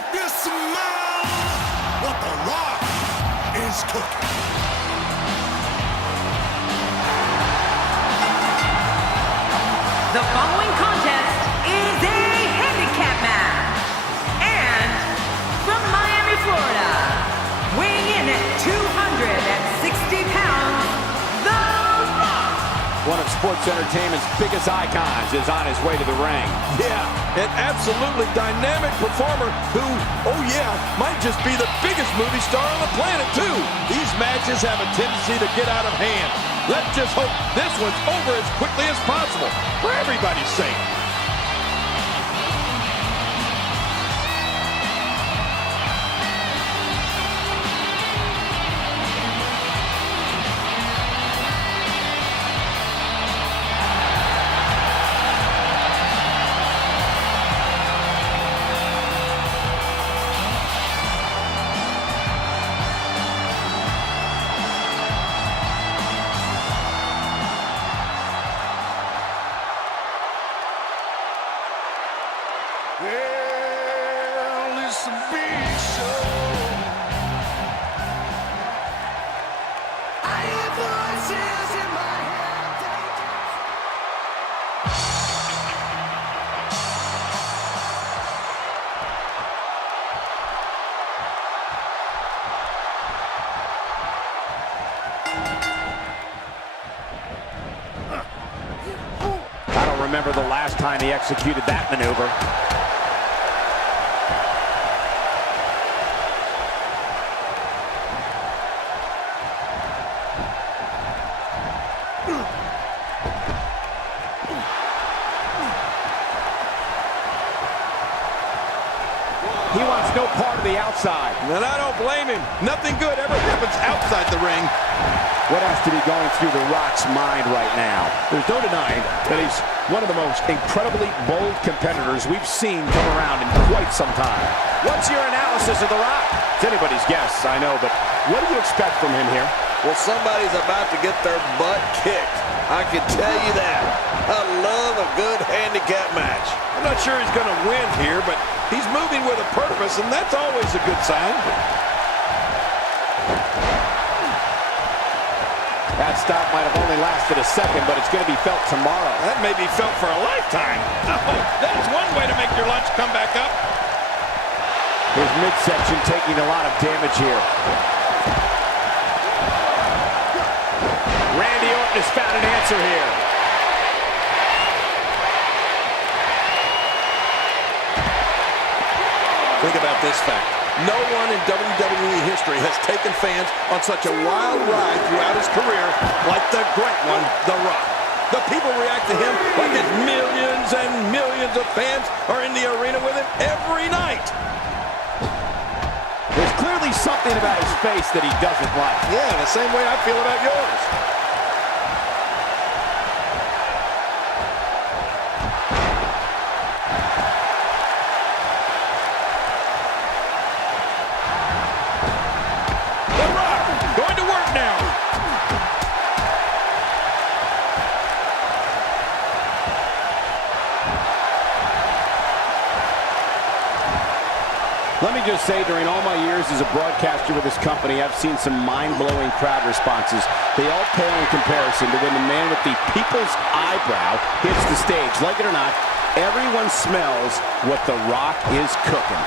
If you smell what The Rock is cooking. The following contest is a handicap match. And from Miami, Florida, weighing in at 260 pounds, The Rock. One of sports entertainment's biggest icons is on his way to the ring. Yeah, an absolutely dynamic performer who, oh yeah, might just be the biggest movie star on the planet too. These matches have a tendency to get out of hand. Let's just hope this one's over as quickly as possible, for everybody's sake. Well, it's a big show. I hear voices in my I don't remember the last time he executed that maneuver. He wants no part of the outside. And I don't blame him. Nothing good ever happens outside the ring. What has to be going through The Rock's mind right now? There's no denying that he's one of the most incredibly bold competitors we've seen come around in quite some time. What's your analysis of The Rock? It's anybody's guess, I know, but what do you expect from him here? Well, somebody's about to get their butt kicked. I can tell you that. I love a good handicap match. I'm not sure he's going to win here, but he's moving with a purpose, and that's always a good sign. That stop might have only lasted a second, but it's going to be felt tomorrow. That may be felt for a lifetime. Oh, that's one way to make your lunch come back up. His midsection taking a lot of damage here. Randy Orton has found an answer here. Think about this fact. No one in WWE history has taken fans on such a wild ride throughout his career like the great one, The Rock. The people react to him like his millions and millions of fans are in the arena with him every night. There's clearly something about his face that he doesn't like. Yeah, the same way I feel about yours. Let me just say, during all my years as a broadcaster with this company, I've seen some mind-blowing crowd responses. They all pale in comparison to when the man with the people's eyebrow hits the stage. Like it or not, everyone smells what The Rock is cooking.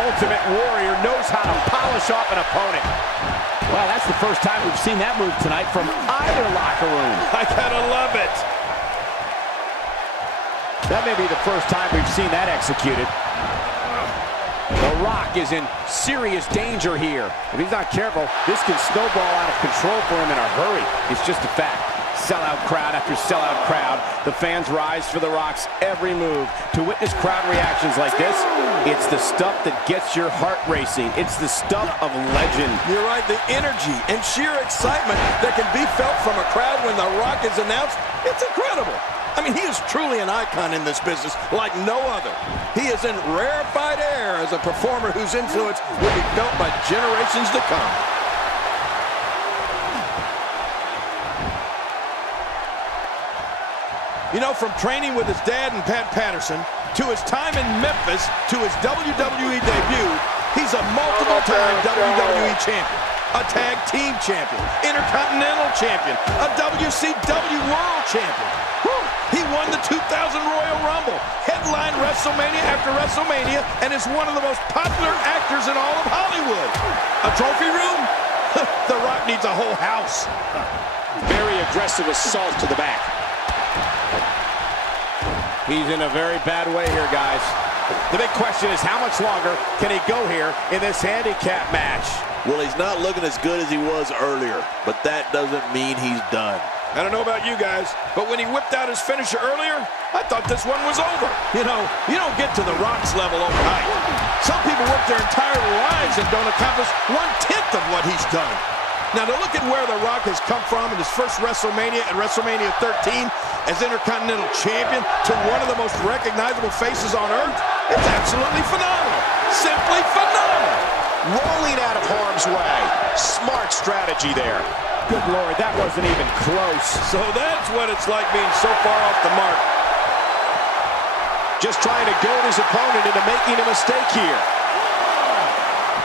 Ultimate Warrior knows how to polish off an opponent. Well, that's the first time we've seen that move tonight from either locker room. I gotta love it. That may be the first time we've seen that executed. The Rock is in serious danger here. If he's not careful, this can snowball out of control for him in a hurry. It's just a fact. Sellout crowd after sellout crowd. The fans rise for The Rock's every move. To witness crowd reactions like this, it's the stuff that gets your heart racing. It's the stuff of legend. You're right, the energy and sheer excitement that can be felt from a crowd when The Rock is announced, it's incredible. I mean, he is truly an icon in this business like no other. He is in rarefied air as a performer whose influence will be felt by generations to come. You know, from training with his dad and Pat Patterson, to his time in Memphis, to his WWE debut, he's a multiple-time WWE champion, a tag team champion, intercontinental champion, a WCW world champion. Whew. He won the 2000 Royal Rumble, headlined WrestleMania after WrestleMania, and is one of the most popular actors in all of Hollywood. A trophy room? The Rock needs a whole house. Very aggressive assault to the back. He's in a very bad way here, guys. The big question is, how much longer can he go here in this handicap match? Well, he's not looking as good as he was earlier, but that doesn't mean he's done. I don't know about you guys, but when he whipped out his finisher earlier, I thought this one was over. You know, you don't get to the Rock's level overnight. Some people work their entire lives and don't accomplish 1/10 of what he's done. Now, to look at where The Rock has come from in his first WrestleMania at WrestleMania 13 as Intercontinental Champion to one of the most recognizable faces on earth, it's absolutely phenomenal. Simply phenomenal. Rolling out of harm's way. Smart strategy there. Good Lord, that wasn't even close. So that's what it's like being so far off the mark. Just trying to goad his opponent into making a mistake here.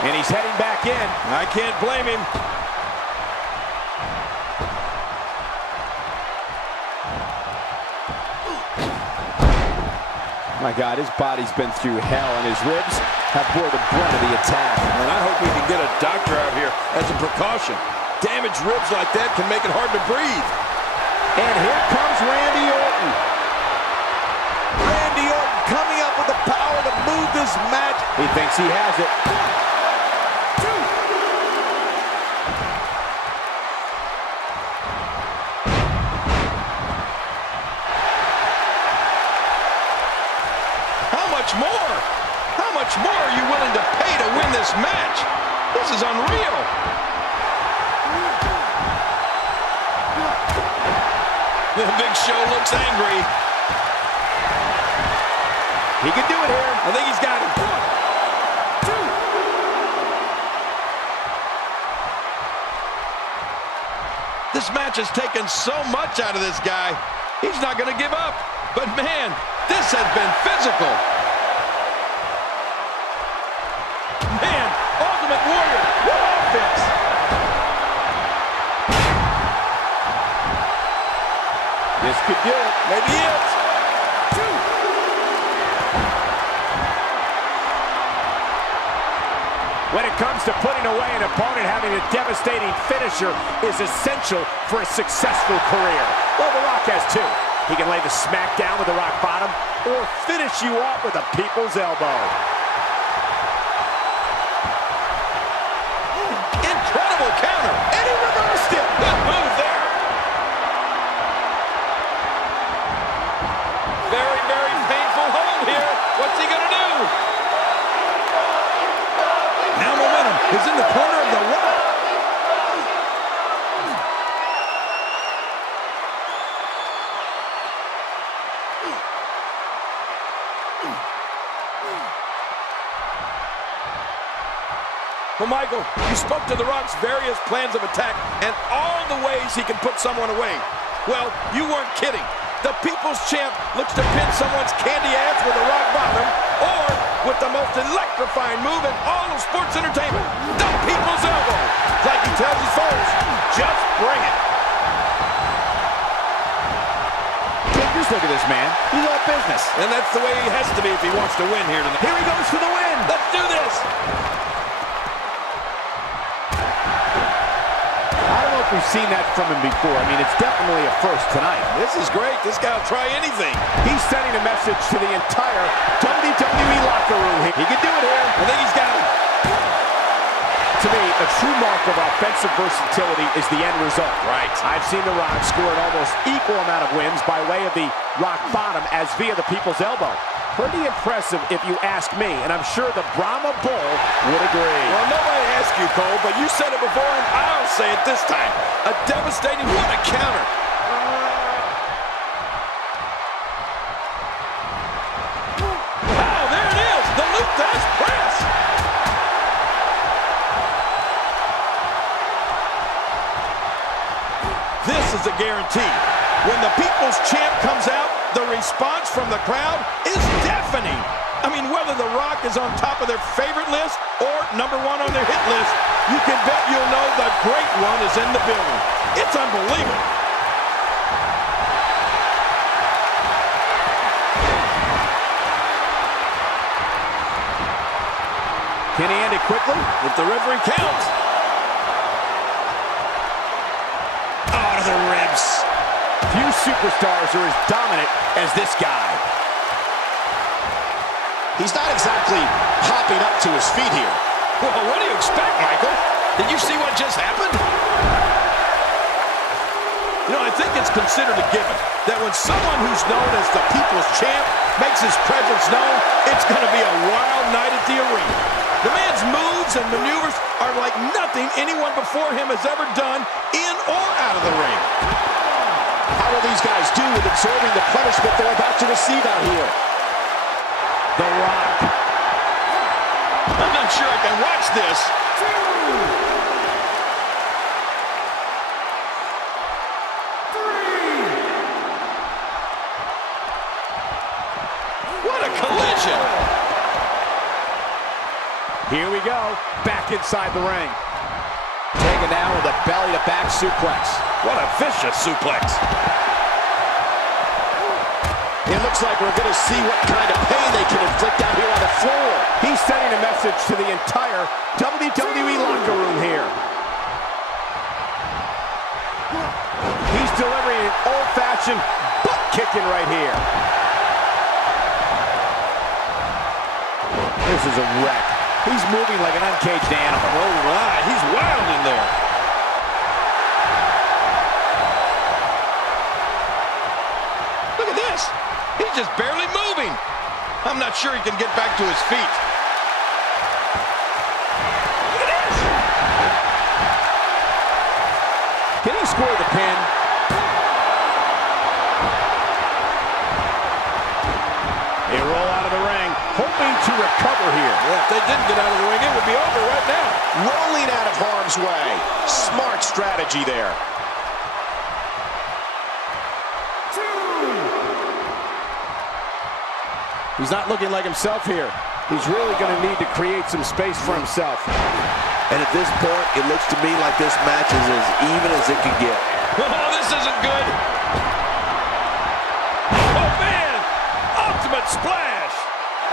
And he's heading back in. I can't blame him. My God, his body's been through hell, and his ribs have bore the brunt of the attack. And I hope we can get a doctor out here as a precaution. Damaged ribs like that can make it hard to breathe. And here comes Randy Orton. Randy Orton coming up with the power to move this match. He thinks he has it. How much more are you willing to pay to win this match? This is unreal. The Big Show looks angry. He can do it here. I think he's got it. 1, 2. This match has taken so much out of this guy. He's not going to give up. But man, this has been physical. Man, Ultimate Warrior, what offense! This could do it. Maybe it. 2. When it comes to putting away an opponent, having a devastating finisher is essential for a successful career. Well, The Rock has two. He can lay the smack down with the rock bottom or finish you off with a people's elbow. Incredible counter. And he reversed it. Good move there. Very, very painful hold here. What's he going to do? Now momentum is in the corner of The Rock. Well, Michael, you spoke to The Rock's various plans of attack and all the ways he can put someone away. Well, you weren't kidding. The People's Champ looks to pin someone's candy ass with a rock bottom or with the most electrifying move in all of sports entertainment, the People's Elbow. Like he tells his foes, just bring it. Just look at this man. He's all business. And that's the way he has to be if he wants to win here tonight. Here he goes for the win. Let's do this. We've seen that from him before. I mean, it's definitely a first tonight. This is great. This guy will try anything. He's sending a message to the entire WWE locker room. He can do it here. I think he's got it. To me, a true mark of offensive versatility is the end result. Right. I've seen The Rock score an almost equal amount of wins by way of the rock bottom as via the People's Elbow. Pretty impressive if you ask me, and I'm sure the Brahma Bull would agree. Well, nobody asked you, Cole, but you said it before, and I'll say it this time. A devastating, what a counter. Wow, there it is, the Luthez press. This is a guarantee. When the People's Champ comes out, The response from the crowd is deafening. I mean, whether The Rock is on top of their favorite list or #1 on their hit list, you can bet you'll know the Great One is in the building. It's unbelievable. Can he end it quickly? If the referee counts. Oh, to the ribs. Few superstars are as dominant as this guy. He's not exactly hopping up to his feet here. Well, what do you expect, Michael? Did you see what just happened? You know, I think it's considered a given that when someone who's known as the People's Champ makes his presence known, it's going to be a wild night at the arena. The man's moves and maneuvers are like nothing anyone before him has ever done in or out of the ring. How will these guys do with absorbing the punishment they're about to receive out here? The Rock. I'm not sure I can watch this. What a collision! Here we go. Back inside the ring. Taken down with a belly-to-back suplex. What a vicious suplex. It looks like we're going to see what kind of pain they can inflict out here on the floor. He's sending a message to the entire WWE locker room here. He's delivering an old-fashioned butt kicking right here. This is a wreck. He's moving like an uncaged animal. Oh my, he's wild in there. Look at this. He's just barely moving. I'm not sure he can get back to his feet. Look at this. Can he score the pin? They roll out of the ring, hoping to recover here. Yeah, if they didn't get out of the ring, it would be over right now. Rolling out of harm's way. Smart strategy there. He's not looking like himself here. He's really going to need to create some space for himself. And at this point, it looks to me like this match is as even as it can get. Oh, this isn't good. Oh, man. Ultimate splash.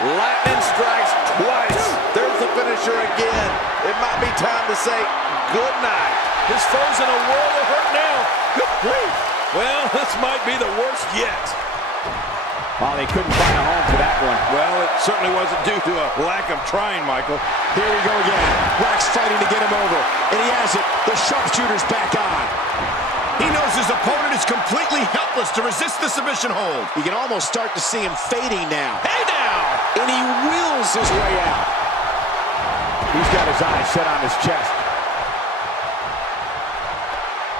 Lightning strikes twice. There's the finisher again. It might be time to say good night. His foe's in a world of hurt now. Good grief. Well, this might be the worst yet. Well, they couldn't find a home for that one. Well, it certainly wasn't due to a lack of trying, Michael. Here we go again. Rock's fighting to get him over. And he has it. The sharpshooter's back on. He knows his opponent is completely helpless to resist the submission hold. You can almost start to see him fading now. Hey now! And he wills his way out. He's got his eyes set on his chest.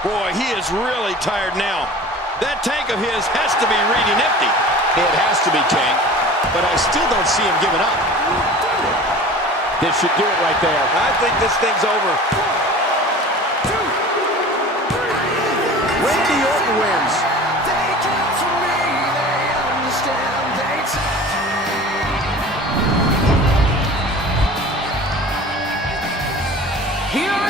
Boy, he is really tired now. That tank of his has to be reading empty. It has to be, King. But I still don't see him giving up. This should do it right there. I think this thing's over. Randy Orton wins. Here